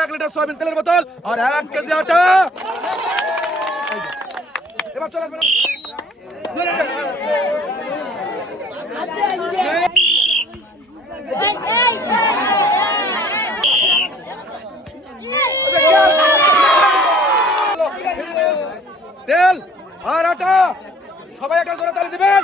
এক litre soybean তেলের বোতল আর 1 কেজি আটা। এবার চলে তেল আর আটা সবাই একটা জোরে তালি দিবেন।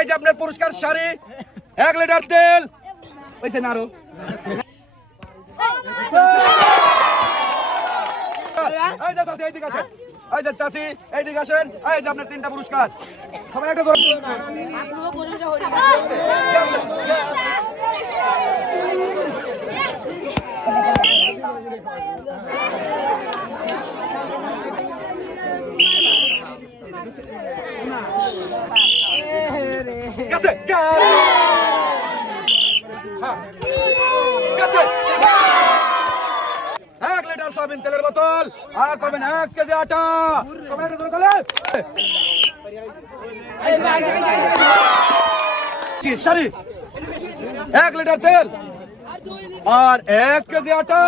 এই যে আপনার পুরস্কার শাড়ি 1 লিটার তেল হয়েছে না আরো চাচি এইদিকে আসেন। এই যে আপনার 3টা পুরস্কার সবাই একটা সয়াবিন তেলের বোতল আর পাবেন 1 কেজি আটা। শাড়ি 1 লিটার তেল আর 1 কেজি আটা।